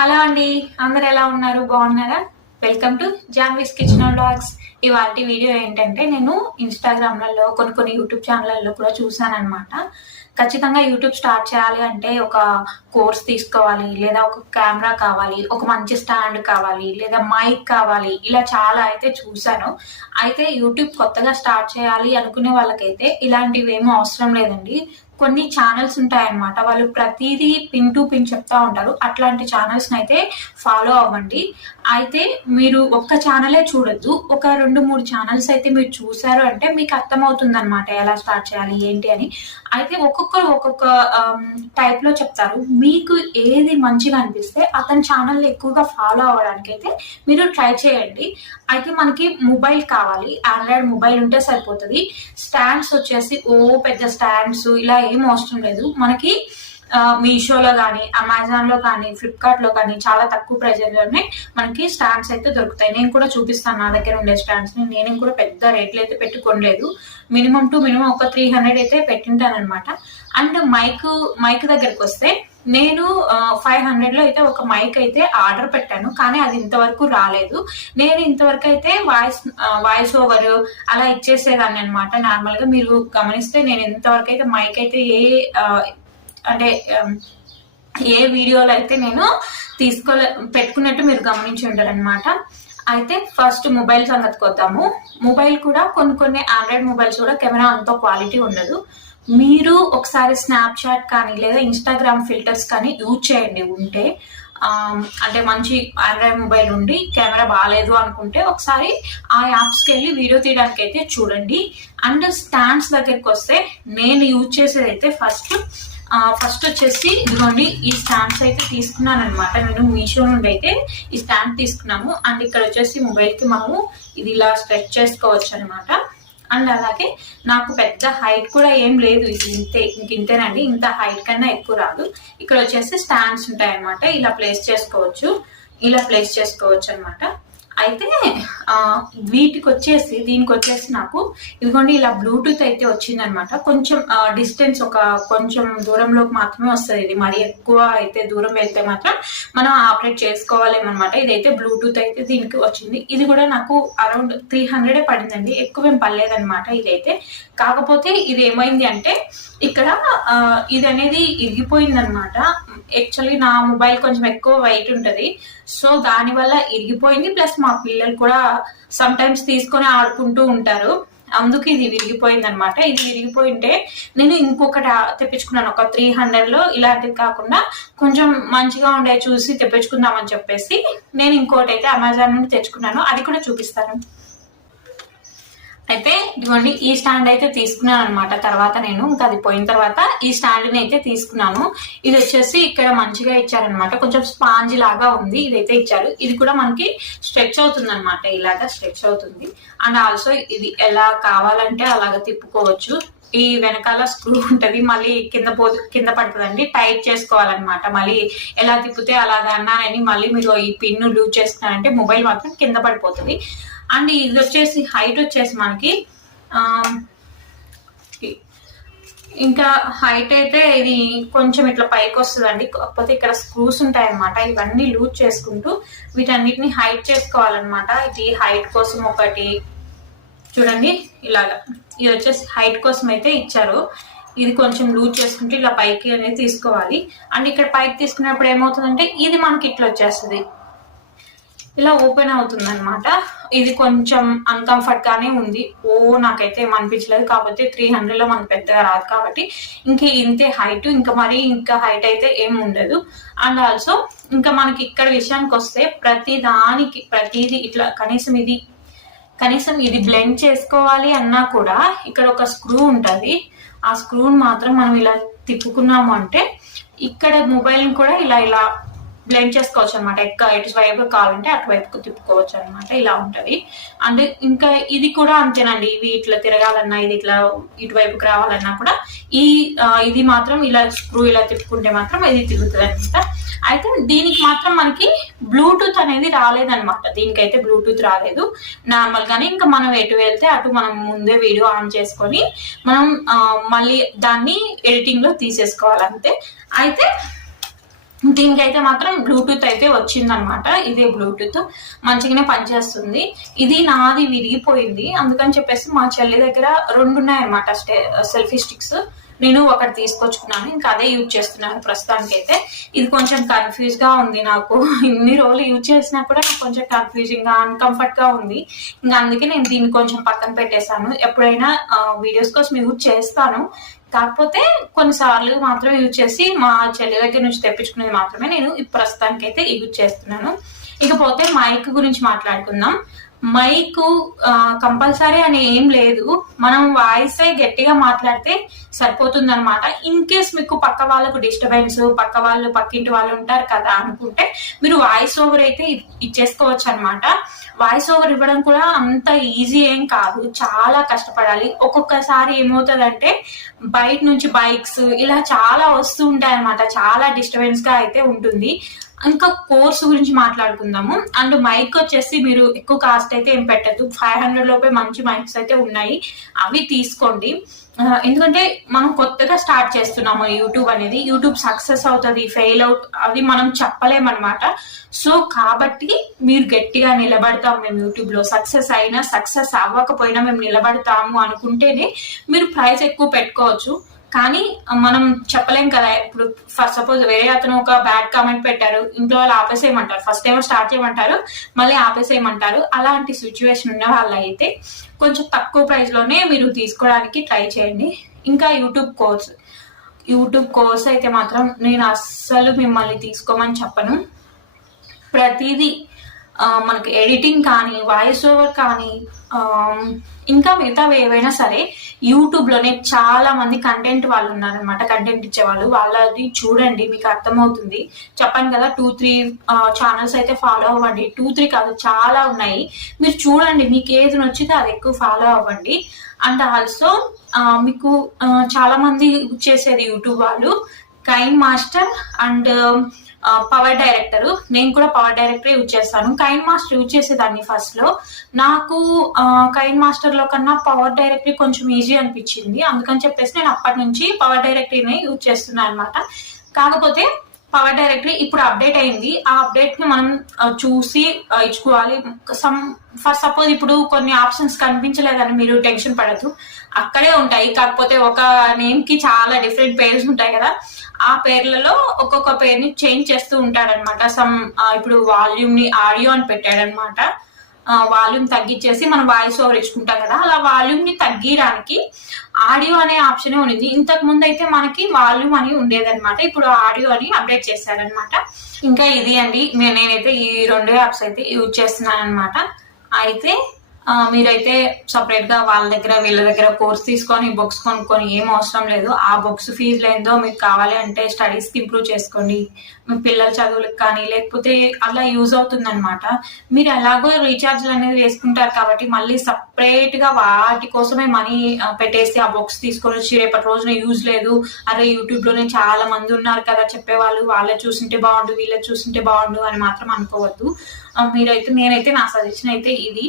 Hello అండి అందరు ఎలా ఉన్నారు? బాగున్నారా? Welcome to Janvi's kitchen blogs ఇవాళ వీడియో ఏంటంటే నేను ఇన్స్టాగ్రామ్లలో కొన్ని కొన్ని యూట్యూబ్ ఛానళ్ళలో కూడా చూసాను అనమాట ఖచ్చితంగా యూట్యూబ్ స్టార్ట్ చేయాలి అంటే ఒక కోర్స్ తీసుకోవాలి లేదా ఒక కెమెరా కావాలి ఒక మంచి స్టాండ్ కావాలి లేదా మైక్ కావాలి. ఇలా చాలా అయితే చూశాను. అయితే యూట్యూబ్ కొత్తగా స్టార్ట్ చేయాలి అనుకునే వాళ్ళకైతే ఇలాంటివి ఏమీ అవసరం లేదండి. కొన్ని ఛానల్స్ ఉంటాయన్నమాట. వాళ్ళు ప్రతిదీ పిన్ టు పిన్ చెప్తా ఉంటారు. అట్లాంటి ఛానల్స్ని అయితే ఫాలో అవ్వండి. అయితే మీరు ఒక్క ఛానలే చూడొద్దు. ఒక రెండు మూడు ఛానల్స్ అయితే మీరు చూసారు అంటే మీకు అర్థమవుతుంది అనమాట ఎలా స్టార్ట్ చేయాలి ఏంటి అని. అయితే ఒక్కొక్కరు ఒక్కొక్క టైప్లో చెప్తారు. మీకు ఏది మంచిగా అనిపిస్తే అతని ఛానల్ ఎక్కువగా ఫాలో అవ్వడానికి అయితే మీరు ట్రై చేయండి. అయితే మనకి మొబైల్ కావాలి. ఆండ్రాయిడ్ మొబైల్ ఉంటే సరిపోతుంది. స్టాండ్స్ వచ్చేసి ఓ పెద్ద స్టాండ్స్ ఇలా ఏం అవసరం లేదు. మనకి మీషోలో కానీ అమెజాన్లో కానీ ఫ్లిప్కార్ట్లో కానీ చాలా తక్కువ ప్రైజర్లోనే మనకి స్టాండ్స్ అయితే దొరుకుతాయి. నేను కూడా చూపిస్తాను నా దగ్గర ఉండే స్టాండ్స్ని నేను కూడా పెద్ద రేట్లు అయితే పెట్టుకోలేదు మినిమం టు మినిమం ఒక త్రీ హండ్రెడ్ అయితే పెట్టింటాను అనమాట అండ్ మైక్ మైక్ దగ్గరికి వస్తే నేను ఫైవ్ హండ్రెడ్లో అయితే ఒక మైక్ అయితే ఆర్డర్ పెట్టాను. కానీ అది ఇంతవరకు రాలేదు. నేను ఇంతవరకు అయితే వాయిస్ వాయిస్ ఓవర్ అలా ఇచ్చేసేదాన్ని అనమాట నార్మల్గా మీరు గమనిస్తే నేను ఇంతవరకు అయితే మైక్ అయితే ఏ అంటే um, ఏ వీడియోలు అయితే నేను తీసుకోలే పెట్టుకున్నట్టు మీరు గమనించి ఉంటారు అనమాట అయితే ఫస్ట్ మొబైల్ సంగతికి వద్దాము మొబైల్ కూడా కొన్ని కొన్ని ఆండ్రాయిడ్ మొబైల్స్ కూడా కెమెరా అంత క్వాలిటీ ఉండదు. మీరు ఒకసారి స్నాప్చాట్ కానీ లేదా ఇన్స్టాగ్రామ్ ఫిల్టర్స్ కానీ యూజ్ చేయండి ఉంటే um, అంటే మంచి ఆండ్రాయిడ్ మొబైల్ ఉండి కెమెరా బాగాలేదు అనుకుంటే ఒకసారి ఆ యాప్స్కి వెళ్ళి వీడియో తీయడానికి అయితే చూడండి. అండ్ స్టాండ్స్ దగ్గరికి వస్తే నేను యూజ్ చేసేది అయితే ఫస్ట్ ఫస్ట్ వచ్చేసి ఇదిగోండి ఈ స్టాండ్స్ అయితే తీసుకున్నాను అనమాట నేను మీషో నుండి అయితే ఈ స్టాండ్ తీసుకున్నాము. అండ్ ఇక్కడ వచ్చేసి మొబైల్కి మనము ఇది ఇలా స్ట్రెచ్ చేసుకోవచ్చు అనమాట అండ్ అలాగే నాకు పెద్ద హైట్ కూడా ఏం లేదు. ఇది ఇంతే ఇంక ఇంతేనండి. ఇంత హైట్ కన్నా ఎక్కువ రాదు. ఇక్కడ వచ్చేసి స్టాండ్స్ ఉంటాయి అనమాట ఇలా ప్లేస్ చేసుకోవచ్చు. ఇలా ప్లేస్ చేసుకోవచ్చు అనమాట అయితే వీటికి వచ్చేసి దీనికి వచ్చేసి నాకు ఇదిగోండి ఇలా బ్లూటూత్ అయితే వచ్చిందనమాట. కొంచెం డిస్టెన్స్ ఒక కొంచెం దూరంలోకి మాత్రమే వస్తుంది ఇది. మరి ఎక్కువ అయితే దూరం వెళ్తే మాత్రం మనం ఆపరేట్ చేసుకోవాలేమన్నమాట ఇదైతే బ్లూటూత్ అయితే దీనికి వచ్చింది. ఇది కూడా నాకు అరౌండ్ త్రీ హండ్రెడే పడిందండి. ఎక్కువ ఏం పర్లేదనమాట ఇదైతే. కాకపోతే ఇది ఏమైంది అంటే ఇక్కడ ఇది అనేది ఇరిగిపోయిందనమాట యాక్చువల్లీ నా మొబైల్ కొంచెం ఎక్కువ వెయిట్ ఉంటుంది. సో దానివల్ల ఇరిగిపోయింది. ప్లస్ మా పిల్లలు కూడా సమ్ టైమ్స్ తీసుకొని ఆడుకుంటూ ఉంటారు. అందుకు ఇది విరిగిపోయింది అనమాట ఇది విరిగిపోయింటే నేను ఇంకొకటి తెప్పించుకున్నాను. ఒక త్రీ హండ్రెడ్లో ఇలాంటివి కాకుండా కొంచెం మంచిగా ఉండే చూసి తెప్పించుకుందామని చెప్పేసి నేను ఇంకోటి అయితే అమెజాన్ నుండి తెచ్చుకున్నాను. అది కూడా చూపిస్తాను. అయితే ఇదిగోండి ఈ స్టాండ్ అయితే తీసుకున్నాను అనమాట తర్వాత నేను ఇంకా అది పోయిన తర్వాత ఈ స్టాండ్ అయితే తీసుకున్నాను. ఇది వచ్చేసి ఇక్కడ మంచిగా ఇచ్చారనమాట కొంచెం స్పాంజ్ లాగా ఉంది ఇదైతే ఇచ్చారు. ఇది కూడా మనకి స్ట్రెచ్ అవుతుంది అనమాట ఇలాగా స్ట్రెచ్ అవుతుంది. అండ్ ఆల్సో ఇది ఎలా కావాలంటే అలాగ తిప్పుకోవచ్చు. ఈ వెనకాల స్క్రూ ఉంటది మళ్ళీ కింద పో కింద పడుతుందండి. టైట్ చేసుకోవాలన్నమాట. మళ్ళీ ఎలా తిప్పితే అలాగా అన్నానని మళ్ళీ మీరు ఈ పిన్ను లూజ్ చేసుకున్నారంటే మొబైల్ మాత్రం కింద పడిపోతుంది. అండ్ ఇది వచ్చేసి హైట్ వచ్చేసి మనకి um, ఇంకా హైట్ అయితే ఇది కొంచెం ఇట్లా పైకి వస్తుందండి. కాకపోతే ఇక్కడ స్క్రూస్ ఉంటాయన్నమాట. ఇవన్నీ లూజ్ చేసుకుంటూ వీటన్నిటిని హైట్ చేసుకోవాలన్నమాట. ఇది హైట్ కోసం ఒకటి చూడండి ఇలాగా. ఇది వచ్చేసి హైట్ కోసం అయితే ఇచ్చారు. ఇది కొంచెం లూజ్ చేసుకుంటే ఇలా పైకి అనేది తీసుకోవాలి. అండ్ ఇక్కడ పైకి తీసుకున్నప్పుడు ఏమవుతుందంటే ఇది మనకి ఇట్లా వచ్చేస్తుంది. ఇలా ఓపెన్ అవుతుంది అనమాట ఇది కొంచెం అన్కంఫర్ట్ గానే ఉంది. ఓ నాకైతే అనిపించలేదు. కాకపోతే త్రీ హండ్రెడ్లో మనకు పెద్దగా రాదు కాబట్టి ఇంక ఇంతే హైట్ ఇంకా మరి ఇంకా హైట్ అయితే ఏం ఉండదు. అండ్ ఆల్సో ఇంకా మనకి ఇక్కడ విషయానికి వస్తే ప్రతి దానికి ప్రతిది ఇట్లా కనీసం ఇది కనీసం ఇది బ్లెండ్ చేసుకోవాలి అన్నా కూడా ఇక్కడ ఒక స్క్రూ ఉంటుంది. ఆ స్క్రూని మాత్రం మనం ఇలా తిప్పుకున్నాము అంటే ఇక్కడ మొబైల్ కూడా ఇలా ఇలా బ్లెండ్ చేసుకోవచ్చు అనమాట ఎక్క ఎటువైపు కావాలంటే అటువైపుకు తిప్పుకోవచ్చు అనమాట ఇలా ఉంటది. అండ్ ఇంకా ఇది కూడా అంతేనండి. ఇవి ఇట్లా తిరగాలన్నా ఇది ఇట్లా ఇటువైపుకి రావాలన్నా కూడా ఈ ఇది మాత్రం ఇలా స్క్రూ ఇలా తిప్పుకుంటే మాత్రం ఇది తిరుగుతుంది అనమాట అయితే దీనికి మాత్రం మనకి బ్లూటూత్ అనేది రాలేదనమాట దీనికైతే బ్లూటూత్ రాలేదు. నార్మల్ గానే ఇంకా మనం ఎటు వెళ్తే అటు మనం ముందే వీడియో ఆన్ చేసుకొని మనం మళ్ళీ దాన్ని ఎడిటింగ్లో తీసేసుకోవాలంతే. అయితే దీనికైతే మాత్రం బ్లూటూత్ అయితే వచ్చిందనమాట ఇదే బ్లూటూత్. మంచిగానే పనిచేస్తుంది. ఇది నాది విరిగిపోయింది. అందుకని చెప్పేసి మా చెల్లి దగ్గర రెండు ఉన్నాయన్నమాట స్టే సెల్ఫీ స్టిక్స్. నేను ఒకటి తీసుకొచ్చుకున్నాను. ఇంకా అదే యూజ్ చేస్తున్నాను ప్రస్తుతానికి అయితే ఇది కొంచెం కన్ఫ్యూజ్గా ఉంది నాకు. ఇన్ని రోజులు యూజ్ చేసినా కూడా నాకు కొంచెం కన్ఫ్యూజింగ్గా అన్కంఫర్ట్గా ఉంది. ఇంకా అందుకే నేను దీన్ని కొంచెం పక్కన పెట్టేశాను. ఎప్పుడైనా వీడియోస్ కోసం యూజ్ చేస్తాను. కాకపోతే కొన్నిసార్లు మాత్రం యూజ్ చేసి మా చెల్లి దగ్గర నుంచి తెప్పించుకునేది మాత్రమే నేను ఈ ప్రస్తుతానికి అయితే యూజ్ చేస్తున్నాను. ఇకపోతే మైక్ గురించి మాట్లాడుకుందాం. మైక్ కంపల్సరీ అని ఏం లేదు. మనం వాయిస్ గట్టిగా మాట్లాడితే సరిపోతుంది అనమాట ఇన్ కేస్ మీకు పక్క వాళ్ళకు డిస్టర్బెన్స్ పక్క వాళ్ళు పక్కింటి వాళ్ళు ఉంటారు కదా అనుకుంటే మీరు వాయిస్ ఓవర్ అయితే ఇచ్చేసుకోవచ్చు అనమాట వాయిస్ ఓవర్ ఇవ్వడం కూడా అంత ఈజీ ఏం కాదు. చాలా కష్టపడాలి. ఒక్కొక్కసారి ఏమవుతుందంటే బయట నుంచి బైక్స్ ఇలా చాలా వస్తూ ఉంటాయి అనమాట చాలా డిస్టర్బెన్స్గా అయితే ఉంటుంది. ఇంకా కోర్స్ గురించి మాట్లాడుకుందాము. అండ్ మైక్ వచ్చేసి మీరు ఎక్కువ కాస్ట్ అయితే ఏం పెట్టద్దు. ఫైవ్ హండ్రెడ్ లోపే మంచి మైక్స్ అయితే ఉన్నాయి. అవి తీసుకోండి. ఎందుకంటే మనం కొత్తగా స్టార్ట్ చేస్తున్నాము యూట్యూబ్ అనేది. యూట్యూబ్ సక్సెస్ అవుతుంది ఫెయిల్ అవుట్ అది మనం చెప్పలేమన్నమాట. సో కాబట్టి మీరు గట్టిగా నిలబడతాం మేము యూట్యూబ్లో సక్సెస్ అయినా సక్సెస్ అవ్వకపోయినా మేము నిలబడతాము అనుకుంటేనే మీరు ప్రైస్ ఎక్కువ పెట్టుకోవచ్చు. కానీ మనం చెప్పలేం కదా. ఇప్పుడు ఫస్ట్ సపోజ్ వేరే అతను ఒక బ్యాడ్ కామెంట్ పెట్టారు ఇంట్లో వాళ్ళు ఆపేసేయమంటారు. ఫస్ట్ ఏమో స్టార్ట్ చేయమంటారు. మళ్ళీ ఆపేసేయమంటారు. అలాంటి సిచ్యువేషన్ ఉన్న వాళ్ళు అయితే కొంచెం తక్కువ ప్రైస్లోనే మీరు తీసుకోవడానికి ట్రై చేయండి. ఇంకా యూట్యూబ్ కోర్స్ యూట్యూబ్ కోర్స్ అయితే మాత్రం నేను అస్సలు మిమ్మల్ని తీసుకోమని చెప్పను. ప్రతిదీ మనకి ఎడిటింగ్ కానీ వాయిస్ ఓవర్ కానీ ఇంకా మిగతావి ఏవైనా సరే యూట్యూబ్లోనే చాలా మంది కంటెంట్ వాళ్ళు ఉన్నారనమాట కంటెంట్ ఇచ్చేవాళ్ళు. వాళ్ళది చూడండి మీకు అర్థమవుతుంది. చెప్పాను కదా టూ త్రీ ఛానల్స్ అయితే ఫాలో అవ్వండి. టూ త్రీ కాదు చాలా ఉన్నాయి. మీరు చూడండి మీకు ఏది నచ్చితే అది ఎక్కువ ఫాలో అవ్వండి. అండ్ ఆల్సో మీకు చాలా మంది చేసేది యూట్యూబ్ వాళ్ళు KineMaster and power director నేను కూడా పవర్ డైరెక్టర్ యూజ్ చేస్తాను. కైన్ మాస్టర్ యూజ్ చేసేదాన్ని ఫస్ట్లో. నాకు కైన్ మాస్టర్లో కన్నా పవర్ డైరెక్టరీ కొంచెం ఈజీ అనిపించింది. అందుకని చెప్పేసి నేను అప్పటి నుంచి పవర్ డైరెక్టరీనే యూజ్ చేస్తున్నాను అనమాట కాకపోతే పవర్ డైరెక్టరీ ఇప్పుడు అప్డేట్ అయింది. ఆ అప్డేట్ని మనం చూసి ఇచ్చుకోవాలి. సమ్ ఫస్ట్ సపోజ్ ఇప్పుడు కొన్ని ఆప్షన్స్ కనిపించలేదని మీరు టెన్షన్ పడద్దు. అక్కడే ఉంటాయి. కాకపోతే ఒక నేమ్కి చాలా డిఫరెంట్ పేర్స్ ఉంటాయి కదా. ఆ పేర్లలో ఒక్కొక్క పేరుని చేంజ్ చేస్తూ ఉంటాడనమాట సమ్ ఇప్పుడు వాల్యూమ్ని ఆడియో అని పెట్టాడనమాట వాల్యూమ్ తగ్గించేసి మనం వాయిస్ ఓవర్ ఇచ్చుకుంటాం కదా అలా వాల్యూమ్ని తగ్గియడానికి ఆడియో అనే ఆప్షన్ ఉంది ఇంతకు ముందు అయితే మనకి వాల్యూమ్ అని ఉండేదన్నమాట ఇప్పుడు ఆడియో అని అప్డేట్ చేశారనమాట ఇంకా ఇది అండి నేనైతే ఈ రెండు యాప్స్ అయితే యూజ్ చేస్తున్నాను అనమాట అయితే మీరైతే సపరేట్గా వాళ్ళ దగ్గర వీళ్ళ దగ్గర కోర్స్ తీసుకొని బుక్స్ కొనుక్కొని ఏం అవసరం లేదు. ఆ బుక్స్ ఫీజులు ఏందో మీకు కావాలి అంటే స్టడీస్కి ఇంప్రూవ్ చేసుకోండి. మీ పిల్లల చదువులకు కానీ లేకపోతే అలా యూజ్ అవుతుందనమాట మీరు ఎలాగో రీఛార్జ్లు అనేది వేసుకుంటారు కాబట్టి మళ్ళీ సపరేట్గా వాటి కోసమే మనీ పెట్టేసి ఆ బుక్స్ తీసుకొని వచ్చి రేపటి రోజున యూజ్ లేదు. అరే యూట్యూబ్లోనే చాలా మంది ఉన్నారు కదా చెప్పేవాళ్ళు. వాళ్ళే చూసింటే బాగుండు వీళ్ళే చూసింటే బాగుండు అని మాత్రం అనుకోవద్దు. మీరైతే నేనైతే నా సజెషన్ అయితే ఇది.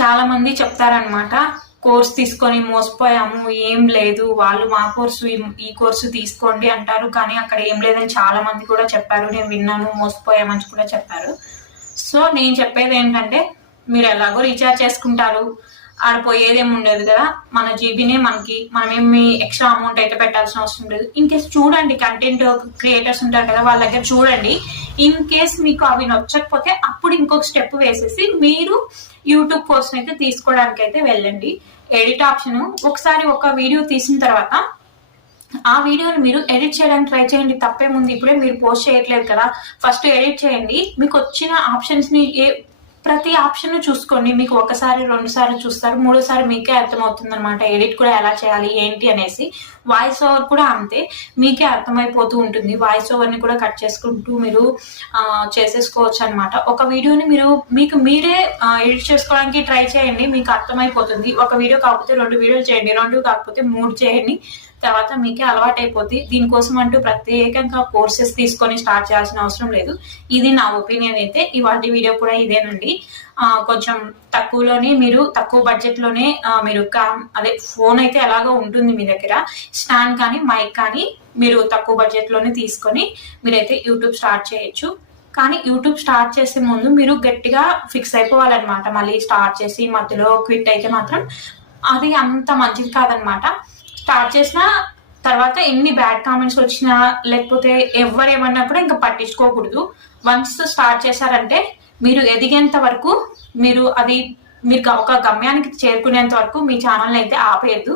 చాలా మంది చెప్తారనమాట కోర్స్ తీసుకొని మోసపోయాము ఏం లేదు వాళ్ళు మా కోర్సు ఈ- కోర్సు తీసుకోండి అంటారు. కానీ అక్కడ ఏం లేదని చాలా మంది కూడా చెప్పారు. నేను విన్నాను మోసపోయామని కూడా చెప్పారు. సో నేను చెప్పేది ఏంటంటే మీరు ఎలాగో రీఛార్జ్ చేసుకుంటారు. ఆడ పోయేదేం ఉండదు కదా. మన జీబీనే మనకి మనం ఏమి ఎక్స్ట్రా అమౌంట్ అయితే పెట్టాల్సిన అవసరం లేదు ఇన్ కేస్ చూడండి కంటెంట్ క్రియేటర్స్ ఉంటారు కదా వాళ్ళ దగ్గర చూడండి. ఇన్ కేస్ మీకు అవి నచ్చకపోతే అప్పుడు ఇంకొక స్టెప్ వేసేసి మీరు యూట్యూబ్ కోర్స్ అయితే తీసుకోవడానికి అయితే వెళ్ళండి. ఎడిట్ ఆప్షన్ ఒకసారి ఒక వీడియో తీసిన తర్వాత ఆ వీడియోని మీరు ఎడిట్ చేయడానికి ట్రై చేయండి. తప్పే ముందు ఇప్పుడే మీరు పోస్ట్ చేయట్లేదు కదా. ఫస్ట్ ఎడిట్ చేయండి. మీకు వచ్చిన ఆప్షన్స్ని ఏ ప్రతి ఆప్షన్ చూసుకోండి. మీకు ఒకసారి రెండు సార్లు చూస్తారు. మూడోసారి మీకే అర్థమవుతుంది అనమాట ఎడిట్ కూడా ఎలా చేయాలి ఏంటి అనేసి. వాయిస్ ఓవర్ కూడా అంతే. మీకే అర్థమైపోతూ ఉంటుంది. వాయిస్ ఓవర్ని కూడా కట్ చేసుకుంటూ మీరు చేసేసుకోవచ్చు అనమాట ఒక వీడియోని మీరు మీకు మీరే ఎడిట్ చేసుకోవడానికి ట్రై చేయండి. మీకు అర్థమైపోతుంది. ఒక వీడియో కాకపోతే రెండు వీడియోలు చేయండి. రెండు కాకపోతే మూడు చేయండి. తర్వాత మీకే అలవాటు దీనికోసం అంటూ ప్రత్యేకంగా కోర్సెస్ తీసుకొని స్టార్ట్ చేయాల్సిన అవసరం లేదు. ఇది నా ఒపీనియన్ అయితే. ఇవాళ వీడియో కూడా ఇదేనండి కొంచెం తక్కువలోనే మీరు తక్కువ బడ్జెట్లోనే మీరు క్యామ్ అదే ఫోన్ అయితే ఎలాగో ఉంటుంది మీ దగ్గర. స్టాండ్ కానీ మైక్ కానీ మీరు తక్కువ బడ్జెట్లోనే తీసుకొని మీరైతే యూట్యూబ్ స్టార్ట్ చేయొచ్చు. కానీ యూట్యూబ్ స్టార్ట్ చేసే ముందు మీరు గట్టిగా ఫిక్స్ అయిపోవాలన్నమాట. మళ్ళీ స్టార్ట్ చేసి మధ్యలో క్విట్ అయితే మాత్రం అది అంత మంచిది కాదనమాట స్టార్ట్ చేసిన తర్వాత ఎన్ని బ్యాడ్ కామెంట్స్ వచ్చినా లేకపోతే ఎవరు ఏమన్నా కూడా ఇంకా పట్టించుకోకూడదు. వన్స్ స్టార్ట్ చేశారంటే మీరు ఎదిగేంత వరకు మీరు అది మీరు ఒక గమ్యానికి చేరుకునేంత వరకు మీ ఛానల్ అయితే ఆపేయద్దు.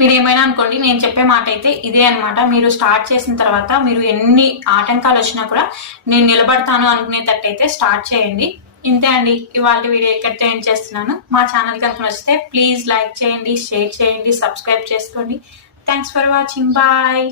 మీరు ఏమైనా అనుకోండి నేను చెప్పే మాట అయితే ఇదే అన్నమాట. మీరు స్టార్ట్ చేసిన తర్వాత మీరు ఎన్ని ఆటంకాలు వచ్చినా కూడా నేను నిలబడతాను అనుకునేటట్టు అయితే స్టార్ట్ చేయండి. ఇంతే అండి. ఇవాళ వీడియో ఎక్కడితో ఏం చేస్తున్నాను. మా ఛానల్ కనుక నచ్చితే ప్లీజ్ లైక్ చేయండి షేర్ చేయండి సబ్స్క్రైబ్ చేసుకోండి. Thanks for watching. బాయ్.